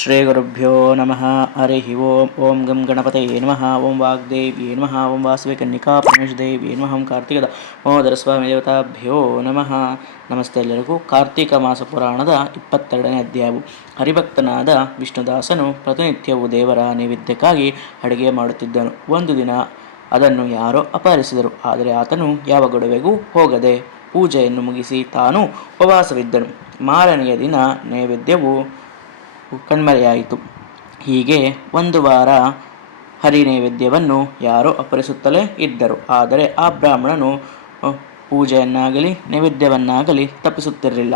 ಶ್ರೀ ಗುರುಭ್ಯೋ ನಮಃ. ಹರಿ ಓಂ. ಓಂ ಗಂ ಗಣಪತಯೇ ನಮಃ. ಓಂ ವಾಗ್ದೇವ್ಯೇ ನಮಃ. ಓಂ ವಾಸವಿ ಕನ್ನಿಕಾ ಪರಮೇಶದೇವ್ಯೇ ನಮಃ. ಓಂ ಕಾರ್ತಿಕದ ಮಹೋದರ ಸ್ವಾಮಿ ದೇವತಾಭ್ಯೋ ನಮಃ. ನಮಸ್ತೆ ಎಲ್ಲರಿಗೂ. ಕಾರ್ತಿಕ ಮಾಸ ಪುರಾಣದ 22ನೇ ಅಧ್ಯಾಯವು. ಹರಿಭಕ್ತನಾದ ವಿಷ್ಣುದಾಸನು ಪ್ರತಿನಿತ್ಯವೂ ದೇವರ ನೈವೇದ್ಯಕ್ಕಾಗಿ ಅಡುಗೆ ಮಾಡುತ್ತಿದ್ದನು. ಒಂದು ದಿನ ಅದನ್ನು ಯಾರೋ ಅಪಹರಿಸಿದರು. ಆದರೆ ಆತನು ಯಾವ ಗೊಡವೆಗೂ ಹೋಗದೆ ಪೂಜೆಯನ್ನು ಮುಗಿಸಿ ತಾನು ಉಪವಾಸವಿದ್ದನು. ಮಾರನೆಯ ದಿನ ನೈವೇದ್ಯವು ಕಣ್ಮರೆಯಾಯಿತು. ಹೀಗೆ ಒಂದು ವಾರ ಹರಿ ನೈವೇದ್ಯವನ್ನು ಯಾರೋ ಅಪಹರಿಸುತ್ತಲೇ ಇದ್ದರು. ಆದರೆ ಆ ಬ್ರಾಹ್ಮಣನು ಪೂಜೆಯನ್ನಾಗಲಿ ನೈವೇದ್ಯವನ್ನಾಗಲಿ ತಪ್ಪಿಸುತ್ತಿರಲಿಲ್ಲ.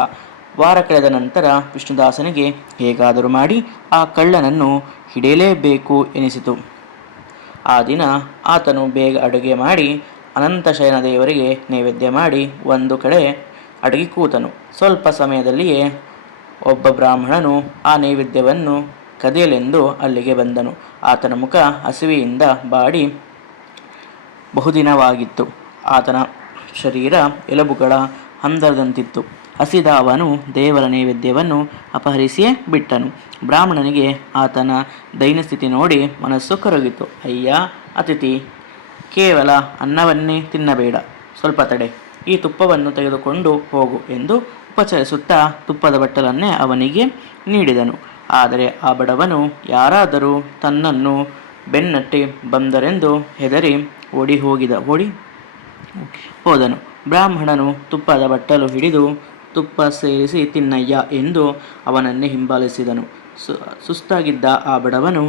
ವಾರ ಕಳೆದ ನಂತರ ವಿಷ್ಣುದಾಸನಿಗೆ ಹೇಗಾದರೂ ಮಾಡಿ ಆ ಕಳ್ಳನನ್ನು ಹಿಡಿಯಲೇಬೇಕು ಎನಿಸಿತು. ಆ ದಿನ ಆತನು ಬೇಗ ಅಡುಗೆ ಮಾಡಿ ಅನಂತಶಯನ ದೇವರಿಗೆ ನೈವೇದ್ಯ ಮಾಡಿ ಒಂದು ಕಡೆ ಅಡಗಿ ಕೂತನು. ಸ್ವಲ್ಪ ಸಮಯದಲ್ಲಿಯೇ ಒಬ್ಬ ಬ್ರಾಹ್ಮಣನು ಆ ನೈವೇದ್ಯವನ್ನು ಕದಿಯಲೆಂದು ಅಲ್ಲಿಗೆ ಬಂದನು. ಆತನ ಮುಖ ಹಸಿವೆಯಿಂದ ಬಾಡಿ ಬಹುದಿನವಾಗಿತ್ತು. ಆತನ ಶರೀರ ಎಲುಬುಗಳ ಹಂದರದಂತಿತ್ತು. ಹಸಿದ ಅವನು ದೇವರ ನೈವೇದ್ಯವನ್ನು ಅಪಹರಿಸಿಯೇ ಬಿಟ್ಟನು. ಬ್ರಾಹ್ಮಣನಿಗೆ ಆತನ ದೈನ್ಯಸ್ಥಿತಿ ನೋಡಿ ಮನಸ್ಸು ಕರಗಿತು. ಅಯ್ಯ ಅತಿಥಿ, ಕೇವಲ ಅನ್ನವನ್ನೇ ತಿನ್ನಬೇಡ, ಸ್ವಲ್ಪ ತಡೆ, ಈ ತುಪ್ಪವನ್ನು ತೆಗೆದುಕೊಂಡು ಹೋಗು ಎಂದು ಉಪಚರಿಸುತ್ತಾ ತುಪ್ಪದ ಬಟ್ಟಲನ್ನೇ ಅವನಿಗೆ ನೀಡಿದನು. ಆದರೆ ಆ ಬಡವನು ಯಾರಾದರೂ ತನ್ನನ್ನು ಬೆನ್ನಟ್ಟಿ ಬಂದರೆಂದು ಹೆದರಿ ಓಡಿ ಹೋದನು. ಬ್ರಾಹ್ಮಣನು ತುಪ್ಪದ ಬಟ್ಟಲು ಹಿಡಿದು ತುಪ್ಪ ಸೇರಿಸಿ ತಿನ್ನಯ್ಯ ಎಂದು ಅವನನ್ನೇ ಹಿಂಬಾಲಿಸಿದನು. ಸುಸ್ತಾಗಿದ್ದ ಆ ಬಡವನು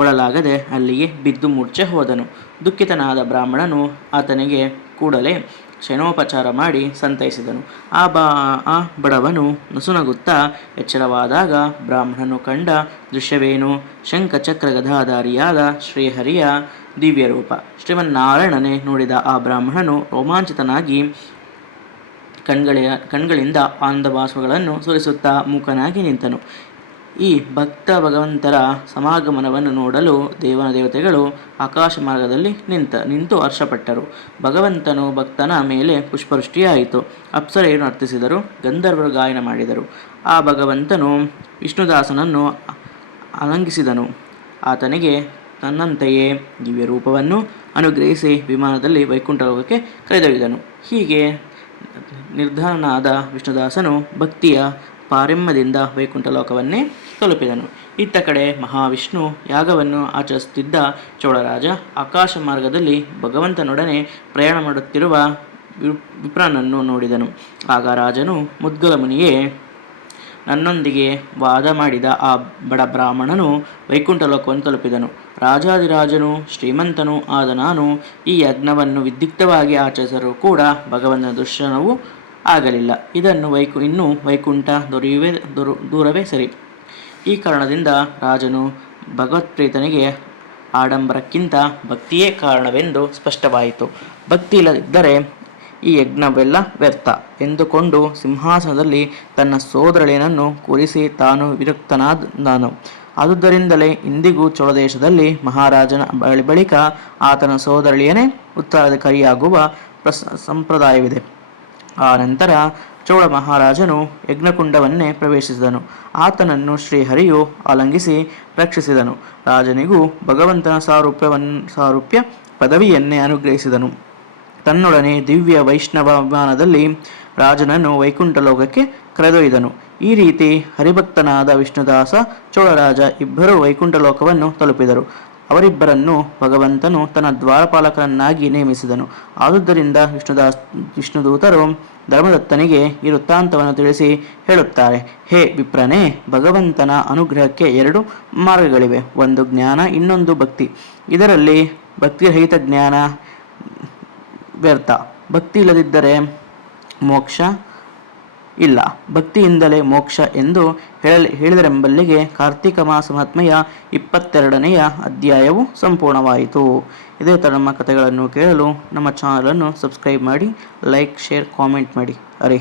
ಒಳಲಾಗದೆ ಅಲ್ಲಿಗೆ ಬಿದ್ದು ಮೂರ್ಛೆ ಹೋದನು. ದುಃಖಿತನಾದ ಬ್ರಾಹ್ಮಣನು ಆತನಿಗೆ ಕೂಡಲೇ ಶಯನೋಪಚಾರ ಮಾಡಿ ಸಂತೈಸಿದನು. ಆ ಬಡವನು ನಸುನಗುತ್ತಾ ಎಚ್ಚರವಾದಾಗ ಬ್ರಾಹ್ಮಣನು ಕಂಡ ದೃಶ್ಯವೇನು? ಶಂಖಚಕ್ರ ಗದಾಧಾರಿಯಾದ ಶ್ರೀಹರಿಯ ದಿವ್ಯರೂಪ. ಶ್ರೀಮನ್ನಾರಾಯಣನೇ ನೋಡಿದ ಆ ಬ್ರಾಹ್ಮಣನು ರೋಮಾಂಚಿತನಾಗಿ ಕಣ್ಗಳಿಂದ ಆನಂದ ಬಾಷ್ಪಗಳನ್ನು ಸುರಿಸುತ್ತಾ ಮೂಕನಾಗಿ ನಿಂತನು. ಈ ಭಕ್ತ ಭಗವಂತರ ಸಮಾಗಮನವನ್ನು ನೋಡಲು ದೇವತೆಗಳು ಆಕಾಶ ಮಾರ್ಗದಲ್ಲಿ ನಿಂತು ಹರ್ಷಪಟ್ಟರು. ಭಗವಂತನು ಭಕ್ತನ ಮೇಲೆ ಪುಷ್ಪವೃಷ್ಟಿಯಾಯಿತು. ಅಪ್ಸರೆಯರು ನರ್ತಿಸಿದರು, ಗಂಧರ್ವರು ಗಾಯನ ಮಾಡಿದರು. ಆ ಭಗವಂತನು ವಿಷ್ಣುದಾಸನನ್ನು ಆಲಿಂಗಿಸಿದನು. ಆತನಿಗೆ ತನ್ನಂತೆಯೇ ದಿವ್ಯ ರೂಪವನ್ನು ಅನುಗ್ರಹಿಸಿ ವಿಮಾನದಲ್ಲಿ ವೈಕುಂಠಲೋಕಕ್ಕೆ ಕರೆದೊಯ್ದನು. ಹೀಗೆ ನಿರ್ಧನನಾದ ವಿಷ್ಣುದಾಸನು ಭಕ್ತಿಯ ಪಾರಮ್ಯದಿಂದ ವೈಕುಂಠಲೋಕವನ್ನೇ ತಲುಪಿದನು. ಇತ್ತ ಕಡೆ ಮಹಾವಿಷ್ಣು ಯಾಗವನ್ನು ಆಚರಿಸುತ್ತಿದ್ದ ಚೋಳರಾಜ ಆಕಾಶ ಮಾರ್ಗದಲ್ಲಿ ಭಗವಂತನೊಡನೆ ಪ್ರಯಾಣ ಮಾಡುತ್ತಿರುವ ವಿಪ್ರನನ್ನು ನೋಡಿದನು. ಆಗ ರಾಜನು, ಮುದ್ಗಲ ಮುನಿಯೇ, ನನ್ನೊಂದಿಗೆ ವಾದ ಮಾಡಿದ ಆ ಬಡ ಬ್ರಾಹ್ಮಣನು ವೈಕುಂಠಲೋಕವನ್ನು ತಲುಪಿದನು. ರಾಜಾದಿರಾಜನು ಶ್ರೀಮಂತನೂ ಆದ ನಾನು ಈ ಯಜ್ಞವನ್ನು ವಿದ್ಯುಕ್ತವಾಗಿ ಆಚರಿಸಲು ಕೂಡ ಭಗವಂತನ ದರ್ಶನವೂ ಆಗಲಿಲ್ಲ. ಇದನ್ನು ಇನ್ನು ವೈಕುಂಠ ದೂರವೇ ಸರಿ. ಈ ಕಾರಣದಿಂದ ರಾಜನು ಭಗವತ್ಪ್ರೀತನಿಗೆ ಆಡಂಬರಕ್ಕಿಂತ ಭಕ್ತಿಯೇ ಕಾರಣವೆಂದು ಸ್ಪಷ್ಟವಾಯಿತು. ಭಕ್ತಿ ಇಲ್ಲದಿದ್ದರೆ ಈ ಯಜ್ಞವೆಲ್ಲ ವ್ಯರ್ಥ ಎಂದುಕೊಂಡು ಸಿಂಹಾಸನದಲ್ಲಿ ತನ್ನ ಸೋದರಳಿಯನನ್ನು ಕೂರಿಸಿ ತಾನು ವಿರಕ್ತನಾದನು. ಆದುದರಿಂದಲೇ ಇಂದಿಗೂ ಚೋಳದೇಶದಲ್ಲಿ ಮಹಾರಾಜನ ಬಳಿಕ ಆತನ ಸೋದರಳಿಯನೇ ಉತ್ತರಾಧಿಕಾರಿಯಾಗುವ ಸಂಪ್ರದಾಯವಿದೆ. ಆ ನಂತರ ಚೋಳ ಮಹಾರಾಜನು ಯಜ್ಞಕುಂಡವನ್ನೇ ಪ್ರವೇಶಿಸಿದನು. ಆತನನ್ನು ಶ್ರೀಹರಿಯು ಆಲಿಂಗಿಸಿ ರಕ್ಷಿಸಿದನು. ರಾಜನಿಗೂ ಭಗವಂತನ ಸಾರೂಪ್ಯ ಪದವಿಯನ್ನೇ ಅನುಗ್ರಹಿಸಿದನು. ತನ್ನೊಡನೆ ದಿವ್ಯ ವೈಷ್ಣವ ವಿಮಾನದಲ್ಲಿ ರಾಜನನ್ನು ವೈಕುಂಠಲೋಕಕ್ಕೆ ಕರೆದೊಯ್ದನು. ಈ ರೀತಿ ಹರಿಭಕ್ತನಾದ ವಿಷ್ಣುದಾಸ ಚೋಳರಾಜ ಇಬ್ಬರೂ ವೈಕುಂಠಲೋಕವನ್ನು ತಲುಪಿದರು. ಅವರಿಬ್ಬರನ್ನು ಭಗವಂತನು ತನ್ನ ದ್ವಾರಪಾಲಕರನ್ನಾಗಿ ನೇಮಿಸಿದನು. ಆದುದರಿಂದ ವಿಷ್ಣುದೂತರು ಧರ್ಮದತ್ತನಿಗೆ ಈ ವೃತ್ತಾಂತವನ್ನು ತಿಳಿಸಿ ಹೇಳುತ್ತಾರೆ. ಹೇ ವಿಪ್ರನೇ, ಭಗವಂತನ ಅನುಗ್ರಹಕ್ಕೆ 2 ಮಾರ್ಗಗಳಿವೆ. ಒಂದು ಜ್ಞಾನ, ಇನ್ನೊಂದು ಭಕ್ತಿ. ಇದರಲ್ಲಿ ಭಕ್ತಿರಹಿತ ಜ್ಞಾನ ವ್ಯರ್ಥ. ಭಕ್ತಿ ಇಲ್ಲದಿದ್ದರೆ ಮೋಕ್ಷ ಇಲ್ಲ. ಭಕ್ತಿಯಿಂದಲೇ ಮೋಕ್ಷ ಎಂದು ಹೇಳಿದರೆಂಬಲ್ಲಿಗೆ ಕಾರ್ತಿಕ ಮಾಸ ಮಹಾತ್ಮೆಯ 22ನೆಯ ಅಧ್ಯಾಯವು ಸಂಪೂರ್ಣವಾಯಿತು. ಇದೇ ಥರ ನಮ್ಮ ಕಥೆಗಳನ್ನು ಕೇಳಲು ನಮ್ಮ ಚಾನಲನ್ನು ಸಬ್ಸ್ಕ್ರೈಬ್ ಮಾಡಿ, ಲೈಕ್, ಶೇರ್, ಕಾಮೆಂಟ್ ಮಾಡಿ. ಹರಿ